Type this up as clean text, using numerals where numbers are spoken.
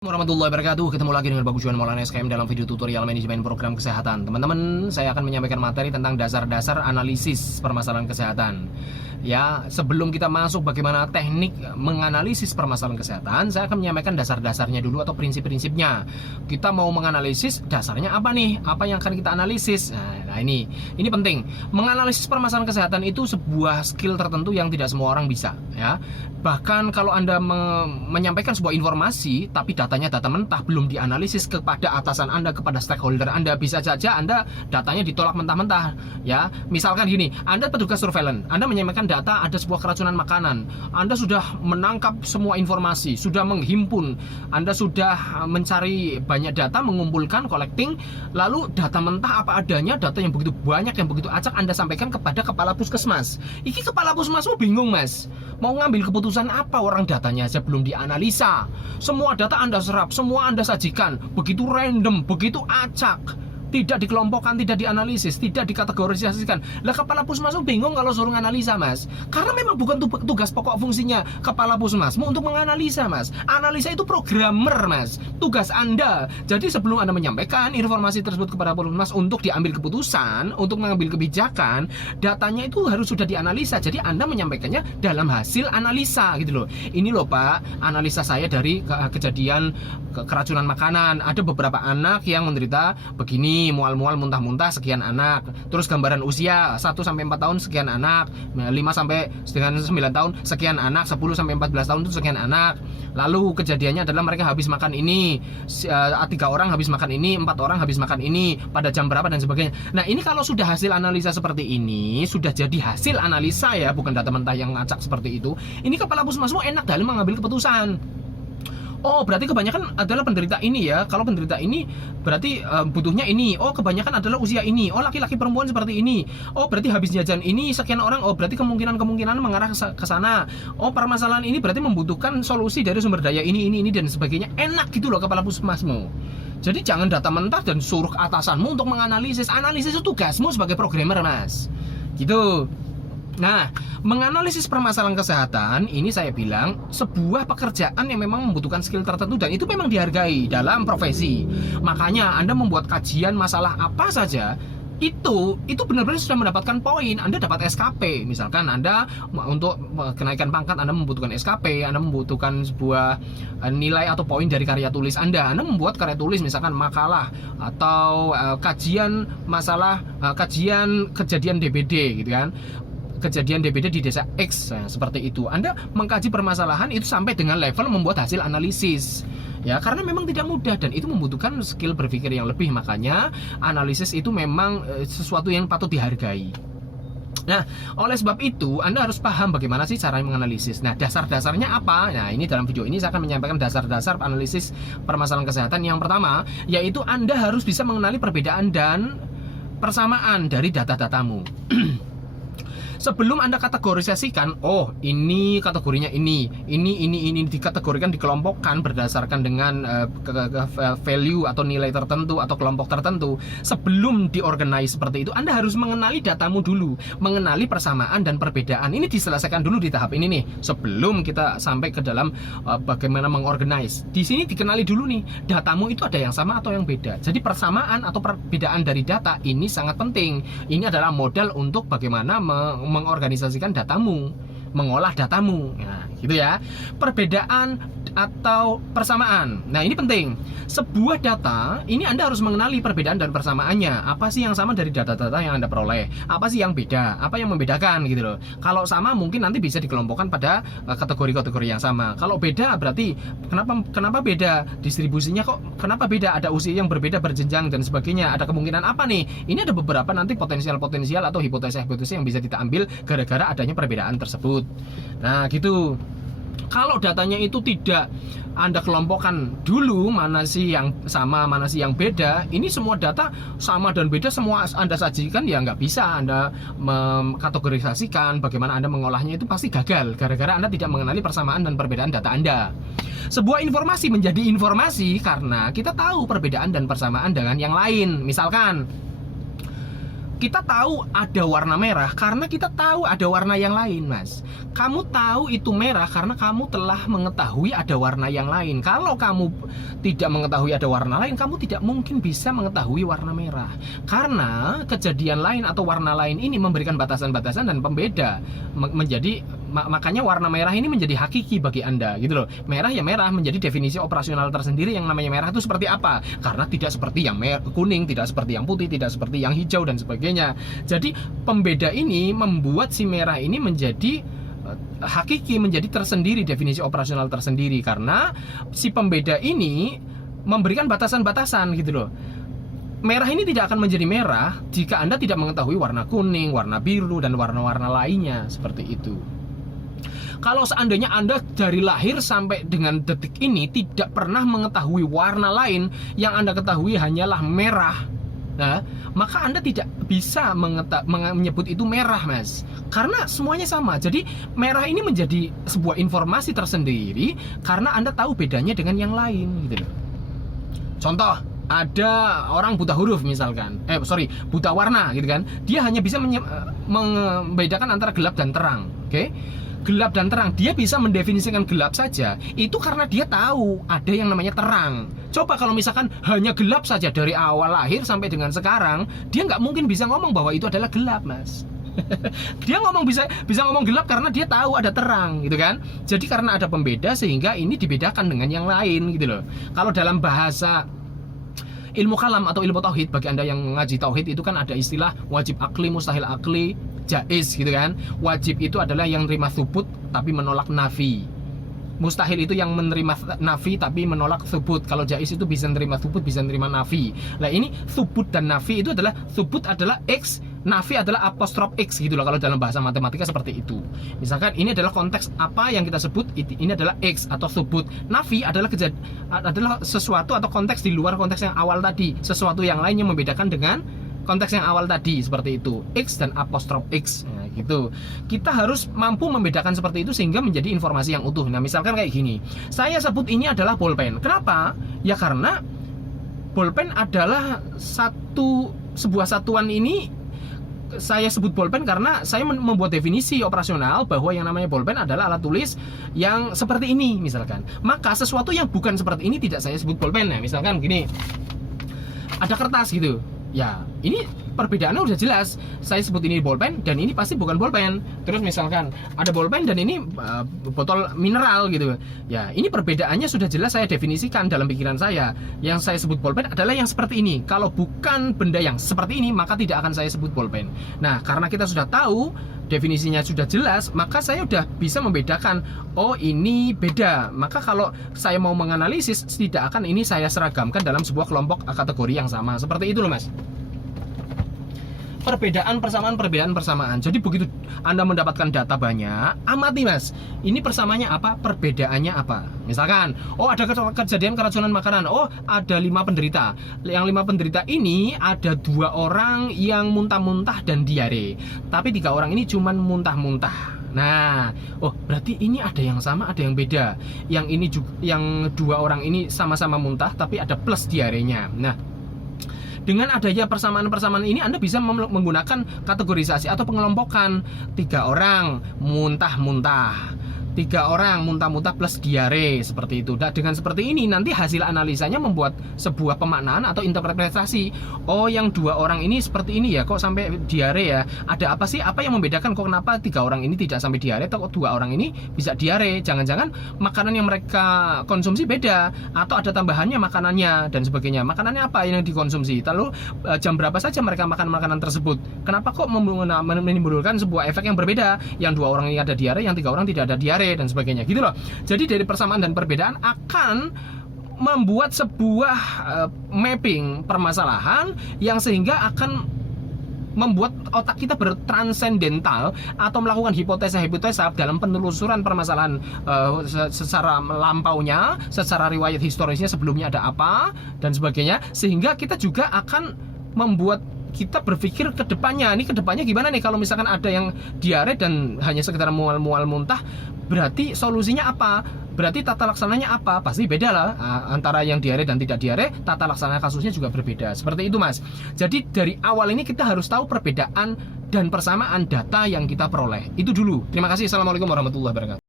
Warahmatullahi wabarakatuh. Ketemu lagi dengan Bagus Juan Maulana SKM dalam video tutorial manajemen program kesehatan. Teman-teman, saya akan menyampaikan materi tentang dasar-dasar analisis permasalahan kesehatan. Ya, sebelum kita masuk bagaimana teknik menganalisis permasalahan kesehatan, saya akan menyampaikan dasar-dasarnya dulu atau prinsip-prinsipnya. Kita mau menganalisis, dasarnya apa nih? Apa yang akan kita analisis? Nah, ini penting. Menganalisis permasalahan kesehatan itu sebuah skill tertentu yang tidak semua orang bisa, ya. Bahkan kalau Anda menyampaikan sebuah informasi tapi datanya data mentah, belum dianalisis kepada atasan Anda, kepada stakeholder Anda, bisa saja Anda datanya ditolak mentah-mentah, ya. Misalkan gini, Anda petugas surveillance, Anda menyampaikan data ada sebuah keracunan makanan, Anda sudah menangkap semua informasi, sudah menghimpun, Anda sudah mencari banyak data, mengumpulkan, collecting, lalu data mentah apa adanya, data yang begitu banyak, yang begitu acak Anda sampaikan kepada kepala puskesmas. Iki kepala puskesmasmu bingung, Mas, mau ngambil keputusan apa, orang datanya aja belum dianalisa, semua data Anda serap, semua Anda sajikan, begitu random, begitu acak, tidak dikelompokkan, tidak dianalisis, tidak dikategorisasikan. Lah kepala puskesmasmu bingung kalau suruh analisa, Mas, karena memang bukan tugas pokok fungsinya kepala puskesmasmu untuk menganalisa, Mas. Analisa itu programmer, Mas, tugas Anda. Jadi sebelum Anda menyampaikan informasi tersebut kepada puskesmas untuk diambil keputusan, untuk mengambil kebijakan, datanya itu harus sudah dianalisa. Jadi Anda menyampaikannya dalam hasil analisa, gitu loh. Ini loh Pak, analisa saya dari kejadian keracunan makanan. Ada beberapa anak yang menderita begini, mual-mual, muntah-muntah, sekian anak. Terus gambaran usia 1-4 tahun sekian anak, 5-9 tahun sekian anak, 10-14 tahun itu sekian anak. Lalu kejadiannya adalah mereka habis makan ini, 3 orang habis makan ini, 4 orang habis makan ini, pada jam berapa dan sebagainya. Nah, ini kalau sudah hasil analisa seperti ini, sudah jadi hasil analisa, ya, bukan data mentah yang ngacak seperti itu. Ini kepala puskesmasmu enak dalam mengambil keputusan. Oh, berarti kebanyakan adalah penderita ini, ya. Kalau penderita ini berarti butuhnya ini. Oh, kebanyakan adalah usia ini. Oh, laki-laki perempuan seperti ini. Oh, berarti habis jajan ini sekian orang. Oh, berarti kemungkinan mengarah ke sana. Oh, permasalahan ini berarti membutuhkan solusi dari sumber daya ini dan sebagainya. Enak gitu loh kepala puskesmasmu. Jadi jangan data mentah dan suruh atasanmu untuk menganalisis. Analisis itu tugasmu sebagai programmer, Mas. Gitu. Nah, menganalisis permasalahan kesehatan ini saya bilang sebuah pekerjaan yang memang membutuhkan skill tertentu dan itu memang dihargai dalam profesi. Makanya Anda membuat kajian masalah apa saja, itu benar-benar sudah mendapatkan poin. Anda dapat SKP. Misalkan Anda untuk kenaikan pangkat Anda membutuhkan SKP, Anda membutuhkan sebuah nilai atau poin dari karya tulis Anda. Anda membuat karya tulis misalkan makalah atau kajian masalah, kajian kejadian DBD gitu kan. Kejadian DBD di desa X, seperti itu. Anda mengkaji permasalahan itu sampai dengan level membuat hasil analisis, ya, karena memang tidak mudah dan itu membutuhkan skill berpikir yang lebih. Makanya analisis itu memang sesuatu yang patut dihargai. Nah, oleh sebab itu Anda harus paham bagaimana sih cara menganalisis. Nah, dasar-dasarnya apa? Nah, ini dalam video ini saya akan menyampaikan dasar-dasar analisis permasalahan kesehatan. Yang pertama, yaitu Anda harus bisa mengenali perbedaan dan persamaan dari data-datamu. Sebelum Anda kategorisasikan, oh ini kategorinya ini dikategorikan, dikelompokkan berdasarkan dengan value atau nilai tertentu atau kelompok tertentu. Sebelum diorganize seperti itu, Anda harus mengenali datamu dulu, mengenali persamaan dan perbedaan. Ini diselesaikan dulu di tahap ini nih, sebelum kita sampai ke dalam bagaimana mengorganize. Di sini dikenali dulu nih, datamu itu ada yang sama atau yang beda. Jadi persamaan atau perbedaan dari data ini sangat penting. Ini adalah modal untuk bagaimana mengorganisasikan datamu, mengolah datamu. Nah, gitu ya. Perbedaan atau persamaan. Nah, ini penting. Sebuah data, ini Anda harus mengenali perbedaan dan persamaannya. Apa sih yang sama dari data-data yang Anda peroleh? Apa sih yang beda? Apa yang membedakan gitu loh. Kalau sama mungkin nanti bisa dikelompokkan pada kategori-kategori yang sama. Kalau beda berarti kenapa beda? Distribusinya kok kenapa beda? Ada usia yang berbeda, berjenjang dan sebagainya. Ada kemungkinan apa nih? Ini ada beberapa nanti potensial atau hipotesa-hipotesa yang bisa kita ambil gara-gara adanya perbedaan tersebut. Nah, gitu. Kalau datanya itu tidak Anda kelompokkan dulu, mana sih yang sama, mana sih yang beda, ini semua data sama dan beda semua Anda sajikan, ya nggak bisa Anda mengkategorisasikan. Bagaimana Anda mengolahnya itu pasti gagal, gara-gara Anda tidak mengenali persamaan dan perbedaan data Anda. Sebuah informasi menjadi informasi karena kita tahu perbedaan dan persamaan dengan yang lain. Misalkan Kita tahu ada warna merah karena kita tahu ada warna yang lain, Mas. Kamu tahu itu merah karena kamu telah mengetahui ada warna yang lain. Kalau kamu tidak mengetahui ada warna lain, kamu tidak mungkin bisa mengetahui warna merah. Karena kejadian lain atau warna lain ini memberikan batasan-batasan dan pembeda. Makanya warna merah ini menjadi hakiki bagi Anda, gitu loh. Merah ya merah, menjadi definisi operasional tersendiri yang namanya merah itu seperti apa. Karena tidak seperti yang kuning, tidak seperti yang putih, tidak seperti yang hijau dan sebagainya. Jadi pembeda ini membuat si merah ini menjadi hakiki, menjadi tersendiri, definisi operasional tersendiri, karena si pembeda ini memberikan batasan-batasan, gitu loh. Merah ini tidak akan menjadi merah jika Anda tidak mengetahui warna kuning, warna biru, dan warna-warna lainnya, seperti itu. Kalau seandainya Anda dari lahir sampai dengan detik ini tidak pernah mengetahui warna lain, yang Anda ketahui hanyalah merah, nah, maka Anda tidak bisa menyebut itu merah, Mas. Karena semuanya sama. Jadi merah ini menjadi sebuah informasi tersendiri karena Anda tahu bedanya dengan yang lain, gitu loh. Contoh, ada orang buta huruf misalkan, buta warna, gitu kan. Dia hanya bisa membedakan antara gelap dan terang, oke? Gelap dan terang, dia bisa mendefinisikan gelap saja itu karena dia tahu ada yang namanya terang. Coba kalau misalkan hanya gelap saja dari awal lahir sampai dengan sekarang, dia nggak mungkin bisa ngomong bahwa itu adalah gelap, Mas. Dia bisa ngomong gelap karena dia tahu ada terang, gitu kan. Jadi karena ada pembeda sehingga ini dibedakan dengan yang lain, gitu loh. Kalau dalam bahasa ilmu kalam atau ilmu tauhid, bagi Anda yang ngaji tauhid itu kan ada istilah wajib akli, mustahil akli, jaiz, gitu kan. Wajib itu adalah yang menerima thubut tapi menolak nafi. Mustahil itu yang menerima nafi tapi menolak thubut. Kalau jaiz itu bisa menerima thubut, bisa menerima nafi. Nah, ini thubut dan nafi itu adalah, thubut adalah X, nafi adalah apostrof X, gitu loh. Kalau dalam bahasa matematika seperti itu. Misalkan ini adalah konteks apa yang kita sebut, ini adalah X atau thubut. Nafi adalah sesuatu atau konteks di luar konteks yang awal tadi, sesuatu yang lain yang membedakan dengan konteks yang awal tadi, seperti itu, X dan apostrof X. Nah, gitu. Kita harus mampu membedakan seperti itu sehingga menjadi informasi yang utuh. Nah, misalkan kayak gini, saya sebut ini adalah bolpen. Kenapa? Ya karena bolpen adalah sebuah satuan ini. Saya sebut bolpen karena saya membuat definisi operasional bahwa yang namanya bolpen adalah alat tulis yang seperti ini, misalkan. Maka sesuatu yang bukan seperti ini tidak saya sebut bolpen. Nah, misalkan gini, ada kertas gitu. Ya, ini perbedaannya udah jelas. Saya sebut ini bolpen dan ini pasti bukan bolpen. Terus misalkan ada bolpen dan ini botol mineral, gitu. Ya, ini perbedaannya sudah jelas saya definisikan dalam pikiran saya. Yang saya sebut bolpen adalah yang seperti ini. Kalau bukan benda yang seperti ini, maka tidak akan saya sebut bolpen. Nah, karena kita sudah tahu definisinya sudah jelas, maka saya udah bisa membedakan, oh ini beda. Maka kalau saya mau menganalisis, tidak akan ini saya seragamkan dalam sebuah kelompok kategori yang sama. Seperti itu loh, Mas. Perbedaan persamaan. Jadi begitu Anda mendapatkan data banyak, amati, Mas. Ini persamaannya apa, perbedaannya apa. Misalkan, oh ada kejadian keracunan makanan, oh ada 5 penderita. Yang 5 penderita ini ada 2 orang yang muntah-muntah dan diare, tapi 3 orang ini cuman muntah-muntah. Nah, oh berarti ini ada yang sama, ada yang beda. Yang ini juga, yang 2 orang ini sama-sama muntah tapi ada plus diarenya. Nah, dengan adanya persamaan-persamaan ini Anda bisa menggunakan kategorisasi atau pengelompokan. 3 orang muntah-muntah, 3 orang muntah-muntah plus diare, seperti itu. Nah, dengan seperti ini nanti hasil analisanya membuat sebuah pemaknaan atau interpretasi. Oh, yang 2 orang ini seperti ini ya, kok sampai diare ya? Ada apa sih? Apa yang membedakan kok kenapa 3 orang ini tidak sampai diare, atau kok 2 orang ini bisa diare? Jangan-jangan makanan yang mereka konsumsi beda, atau ada tambahannya makanannya dan sebagainya. Makanannya apa yang dikonsumsi? Lalu jam berapa saja mereka makan makanan tersebut? Kenapa kok menimbulkan sebuah efek yang berbeda? Yang 2 orang ini ada diare, yang 3 orang tidak ada diare, dan sebagainya, gitu loh. Jadi dari persamaan dan perbedaan akan membuat sebuah mapping permasalahan yang sehingga akan membuat otak kita bertransendental atau melakukan hipotesa-hipotesa dalam penelusuran permasalahan secara lampaunya, secara riwayat historisnya sebelumnya ada apa dan sebagainya, sehingga kita juga akan membuat kita berpikir ke depannya. Ini ke depannya gimana nih kalau misalkan ada yang diare dan hanya sekedar mual-mual muntah, berarti solusinya apa? Berarti tata laksananya apa? Pasti beda lah antara yang diare dan tidak diare, tata laksana kasusnya juga berbeda. Seperti itu, Mas. Jadi dari awal ini kita harus tahu perbedaan dan persamaan data yang kita peroleh. Itu dulu. Terima kasih. Assalamualaikum warahmatullahi wabarakatuh.